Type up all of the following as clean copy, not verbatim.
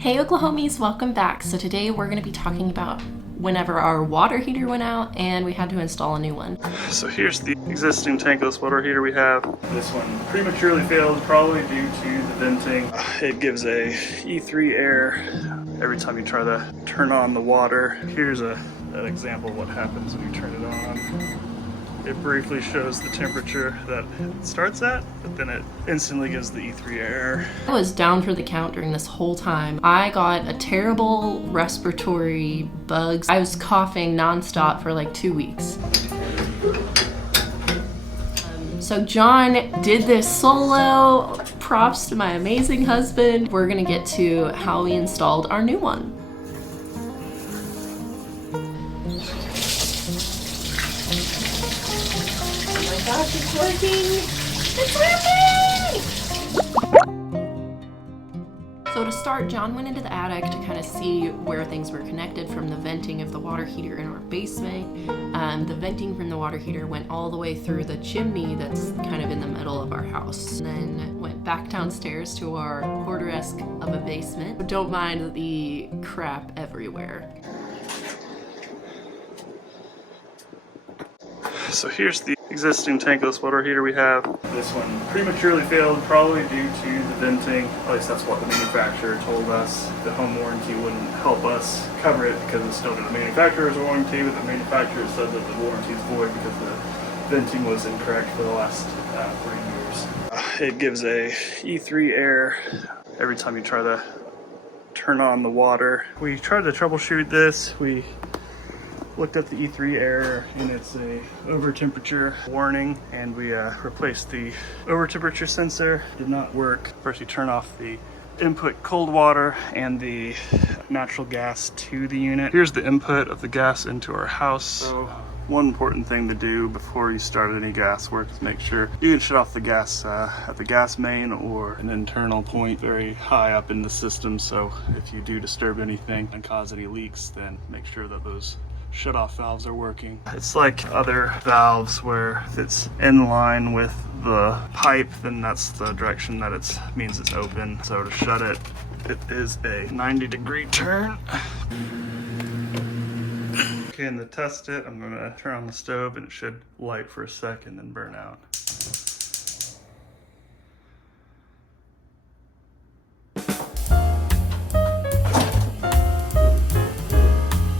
Hey Oklahomies, welcome back. So today we're going to be talking about whenever our water heater went out and we had to install a new one. So here's the existing tankless water heater we have. This one prematurely failed, probably due to the venting. It gives a E3 error every time you try to turn on the water. Here's an example of what happens when you turn it on. It briefly shows the temperature that it starts at, but then it instantly gives the E3 error. I was down for the count during this whole time. I got a terrible respiratory bugs. I was coughing nonstop for like 2 weeks. So John did this solo. Props to my amazing husband. We're gonna get to how we installed our new one. Gosh, it's working! It's working! So to start, John went into the attic to kind of see where things were connected from the venting of the water heater in our basement. The venting from the water heater went all the way through the chimney that's kind of in the middle of our house. And then went back downstairs to our quarter-esque of a basement. But don't mind the crap everywhere. So here's the existing tankless water heater we have. This one prematurely failed, probably due to the venting. At least that's what the manufacturer told us. The home warranty wouldn't help us cover it because it's still in the manufacturer's warranty, but the manufacturer said that the warranty is void because the venting was incorrect for the last 3 years. It gives a E3 error every time you try to turn on the water. We tried to troubleshoot this. We looked at the E3 error and it's a over temperature warning, and we replaced the over temperature sensor. Did not work. First you turn off the input cold water and the natural gas to the unit. Here's the input of the gas into our house. So one important thing to do before you start any gas work is make sure you can shut off the gas at the gas main or an internal point very high up in the system, so if you do disturb anything and cause any leaks, then make sure that those shut-off valves are working. It's like other valves where if it's in line with the pipe, then that's the direction that it means it's open. So to shut it, it is a 90-degree turn. Okay, and to test it, I'm gonna turn on the stove and it should light for a second and burn out.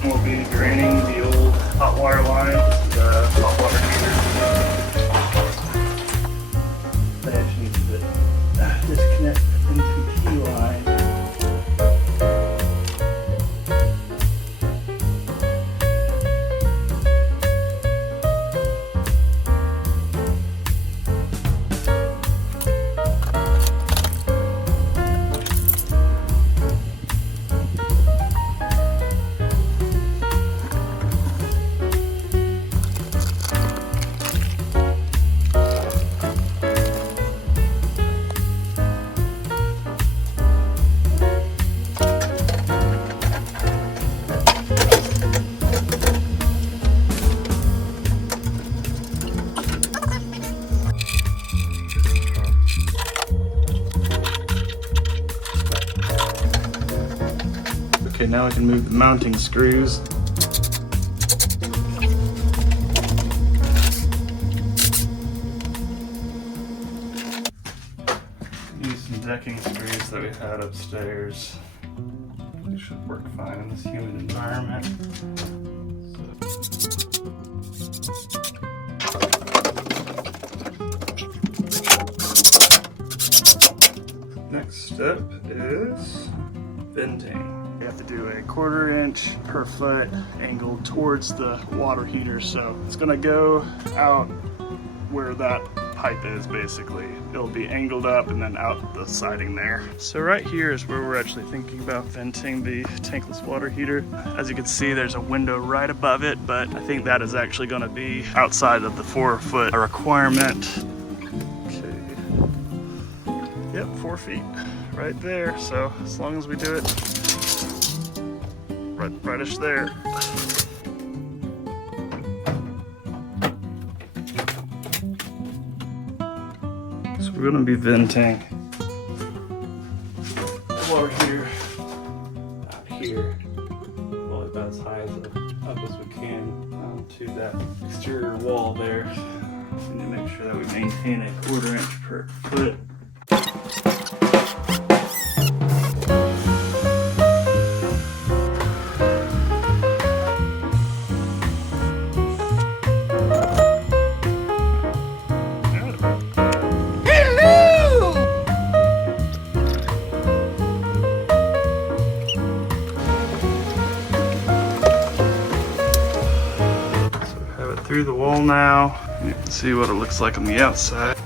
We'll be draining the old hot water line to the hot water heater. I actually need to disconnect into the key line. Okay, now I can move the mounting screws. Use some decking screws that we had upstairs. They should work fine in this humid environment. Next step is venting. You have to do a 1/4 inch per foot angle towards the water heater. So it's gonna go out where that pipe is basically. It'll be angled up and then out the siding there. So right here is where we're actually thinking about venting the tankless water heater. As you can see, there's a window right above it, but I think that is actually gonna be outside of the 4-foot requirement. Okay. Yep, 4 feet right there. So as long as we do it rightish there. So we're going to be venting the water heater here, well, about as high as up as we can to that exterior wall there. We need to make sure that we maintain a 1/4 inch per foot. Through the wall now, you can see what it looks like on the outside.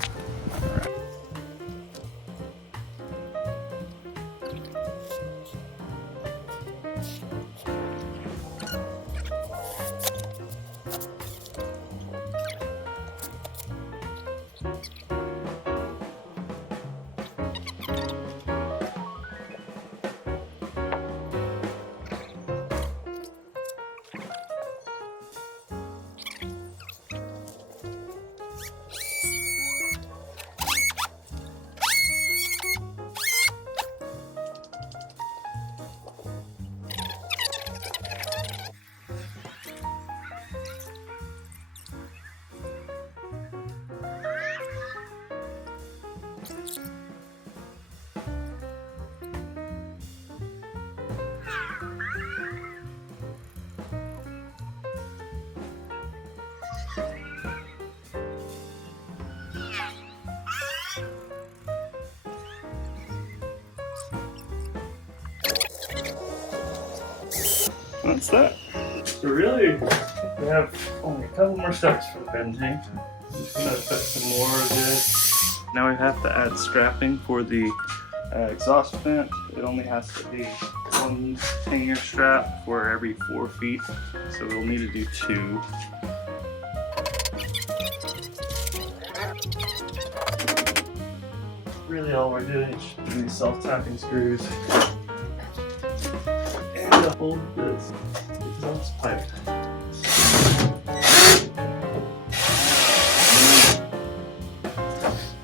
That's that. So really, we have only a couple more steps for the venting. I'm just gonna put some more of this. Now we have to add strapping for the exhaust vent. It only has to be 1 hanger strap for every 4 feet, so we'll need to do 2. Really all we're doing is using these self-tapping screws and to hold this exhaust pipe.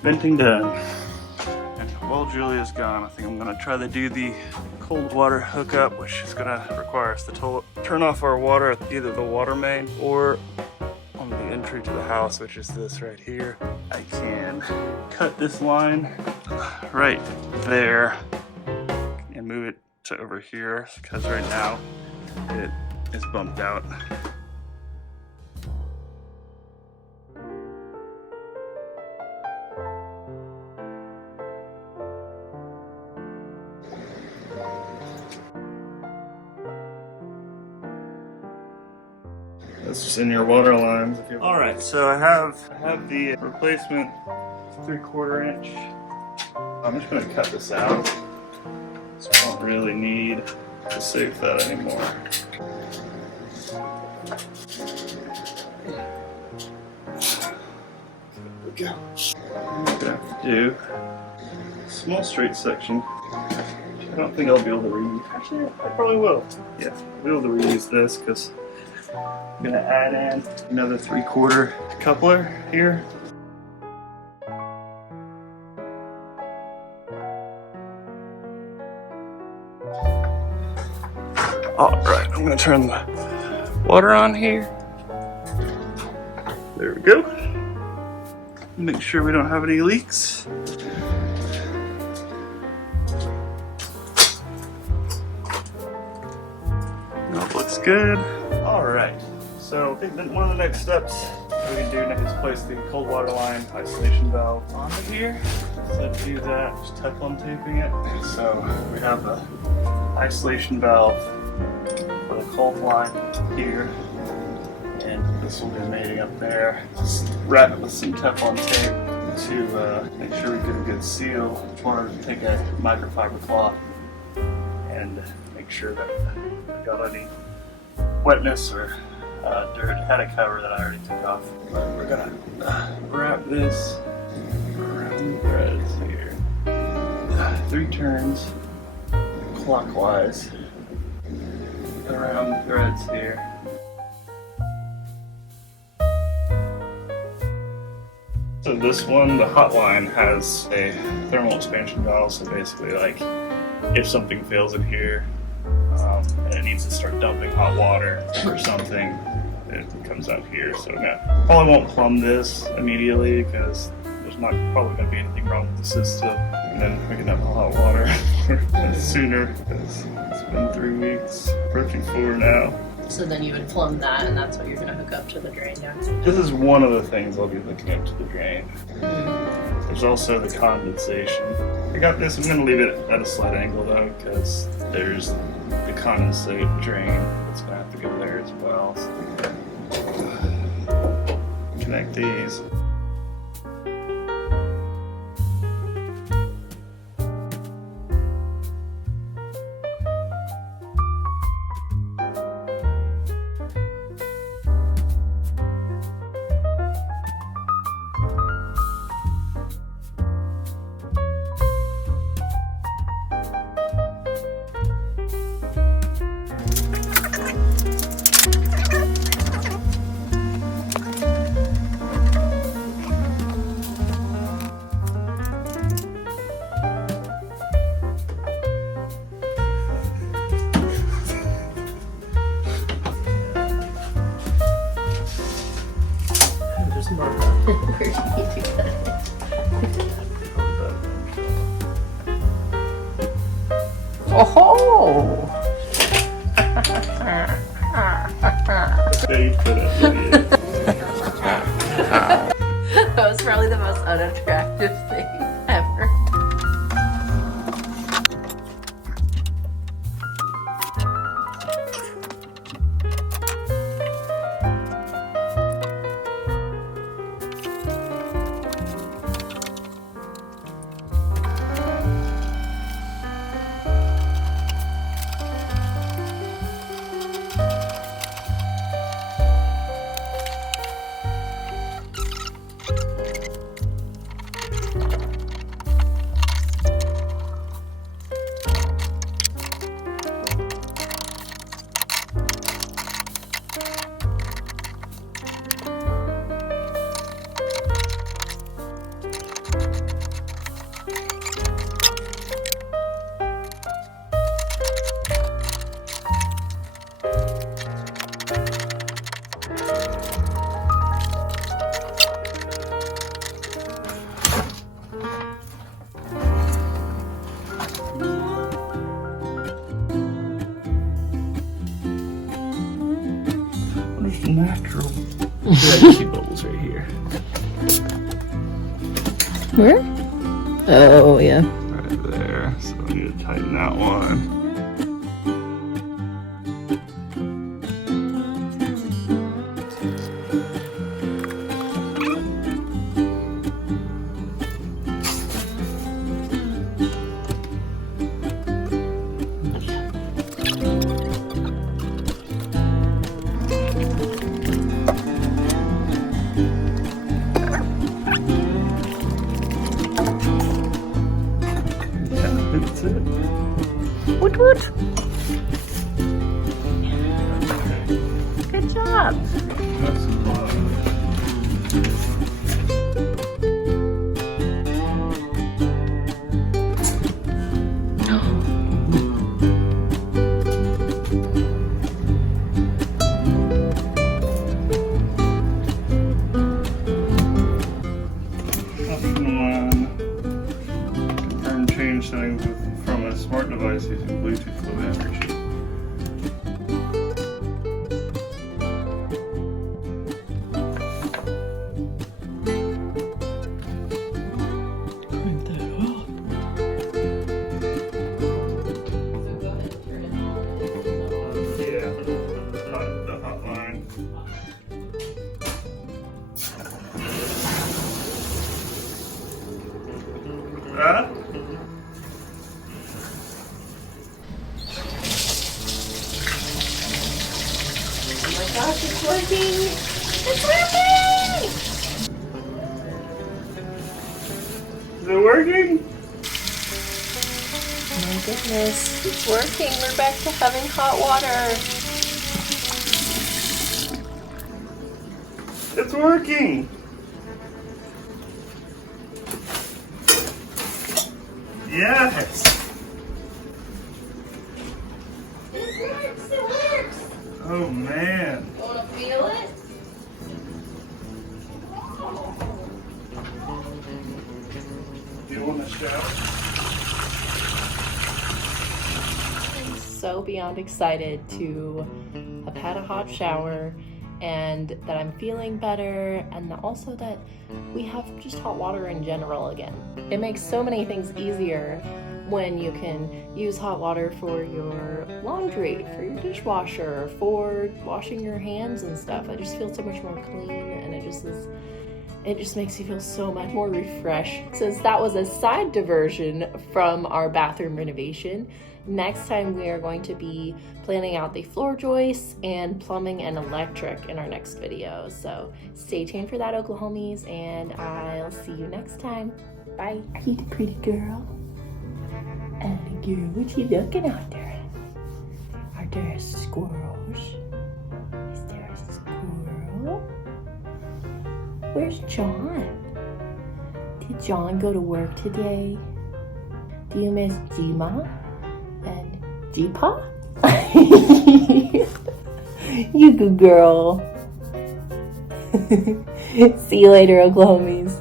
Venting done. And while Julia's gone, I think I'm gonna try to do the cold water hookup, which is gonna require us to turn off our water at either the water main or on the entry to the house, which is this right here. I can cut this line right there and move it to over here, because right now it is bumped out. That's just in your water lines. All right, so I have the replacement 3/4 inch. I'm just gonna cut this out. So I don't really need to save that anymore. There we go. I'm gonna have to do a small straight section. I don't think I'll be able to reuse. Actually, I probably will. Yeah, I'll be able to reuse this because I'm gonna add in another 3/4 coupler here. All right, I'm gonna turn the water on here. There we go. Make sure we don't have any leaks. That looks good. All right, so I think that one of the next steps we can do next is place the cold water line isolation valve onto here. So to do that, just Teflon taping it. So we have the isolation valve for the cold line here, and this will be mating up there. Just wrap it with some Teflon tape to make sure we get a good seal. Just want to take a microfiber cloth and make sure that we got any wetness or dirt. It had a cover that I already took off. But we're gonna wrap this around the threads here. 3 turns clockwise around the threads here. So this one, the hot line, has a thermal expansion valve. So basically, like, if something fails in here, and it needs to start dumping hot water or something, it comes out here. So yeah, probably won't plumb this immediately because there's not probably going to be anything wrong with the system. And then we can have hot water sooner because it's been 3 weeks, approaching 4 now. So then you would plumb that, and that's what you're going to hook up to the drain next. This is one of the things I'll be hooking up to the drain. There's also the condensation. I got this, I'm going to leave it at a slight angle though, because there's the condensate drain that's going to have to go there as well. So connect these. Where do you need to cut it? Oh! That was probably the most unattractive thing ever. Natural. I see bubbles right here. Where? Oh, yeah. Right there. So I need to tighten that one. That's it. Woot woot. Good job. That's fun. Change settings from a smart device using Bluetooth Low Energy. Turn that off. Yeah, the hotline. Oh my gosh, it's working! It's working! Is it working? Oh my goodness, it's working. We're back to having hot water. It's working! Yes! Oh man. Wanna feel it? You want to shower? I'm so beyond excited to have had a hot shower and that I'm feeling better, and also that we have just hot water in general again. It makes so many things easier when you can use hot water for your laundry, for your dishwasher, for washing your hands and stuff. I just feel so much more clean, and it just makes you feel so much more refreshed. Since that was a side diversion from our bathroom renovation, next time we are going to be planning out the floor joists and plumbing and electric in our next video. So stay tuned for that, Oklahomies, and I'll see you next time. Bye. Are you the pretty girl? Girl, what you looking at there? Are there squirrels? Is there a squirrel? Where's John? Did John go to work today? Do you miss G-Ma and G-Pa? You good girl. See you later, Oklahomies.